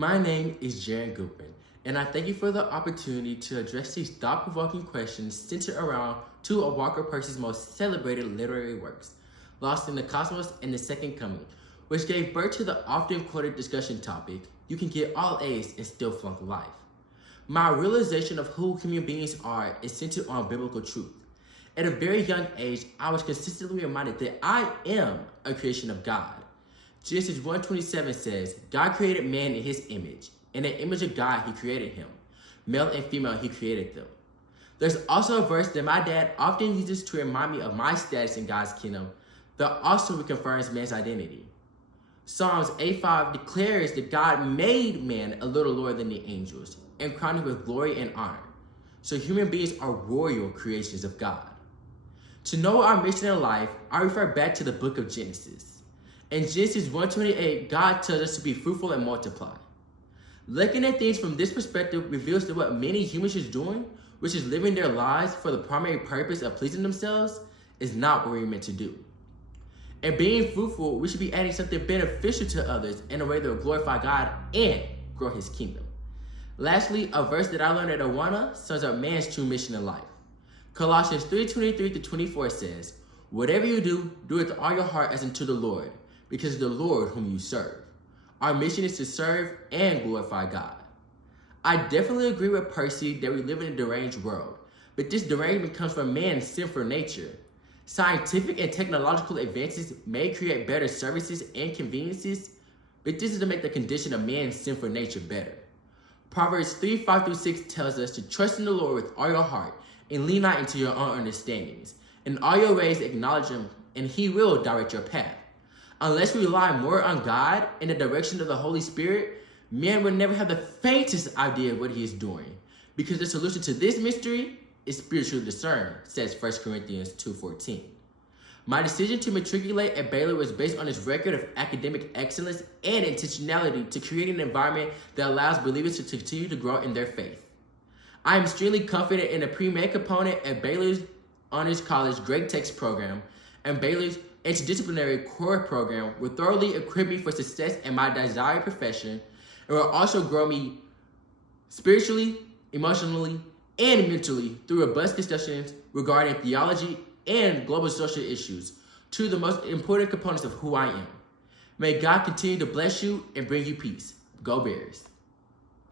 My name is Jerrin Goodwin, and I thank you for the opportunity to address these thought-provoking questions centered around two of Walker Percy's most celebrated literary works, Lost in the Cosmos and The Second Coming, which gave birth to the often quoted discussion topic, you can get all A's and still flunk life. My realization of who human beings are is centered on biblical truth. At a very young age, I was consistently reminded that I am a creation of God. Genesis 1:27 says, God created man in his image. In the image of God, he created him. Male and female, he created them. There's also a verse that my dad often uses to remind me of my status in God's kingdom that also reconfirms man's identity. Psalms 8:5 declares that God made man a little lower than the angels and crowned him with glory and honor. So human beings are royal creations of God. To know our mission in life, I refer back to the book of Genesis. In Genesis 1:28, God tells us to be fruitful and multiply. Looking at things from this perspective reveals that what many humans are doing, which is living their lives for the primary purpose of pleasing themselves, is not what we're meant to do. And being fruitful, we should be adding something beneficial to others in a way that will glorify God and grow his kingdom. Lastly, a verse that I learned at Awana sums up man's true mission in life. Colossians 3:23-24 says, whatever you do, do it with all your heart as unto the Lord, because it's the Lord whom you serve. Our mission is to serve and glorify God. I definitely agree with Percy that we live in a deranged world, but this derangement comes from man's sinful nature. Scientific and technological advances may create better services and conveniences, but this is to make the condition of man's sinful nature better. Proverbs 3:5-6 tells us to trust in the Lord with all your heart and lean not into your own understandings. In all your ways acknowledge him, and he will direct your path. Unless we rely more on God in the direction of the Holy Spirit, man will never have the faintest idea of what he is doing, because the solution to this mystery is spiritually discerned, says 1 Corinthians 2:14. My decision to matriculate at Baylor was based on its record of academic excellence and intentionality to create an environment that allows believers to continue to grow in their faith. I am extremely confident in the pre-med component at Baylor's Honors College Great Text program, and Baylor's interdisciplinary core program will thoroughly equip me for success in my desired profession and will also grow me spiritually, emotionally, and mentally through robust discussions regarding theology and global social issues, two of the most important components of who I am. May God continue to bless you and bring you peace. Go Bears.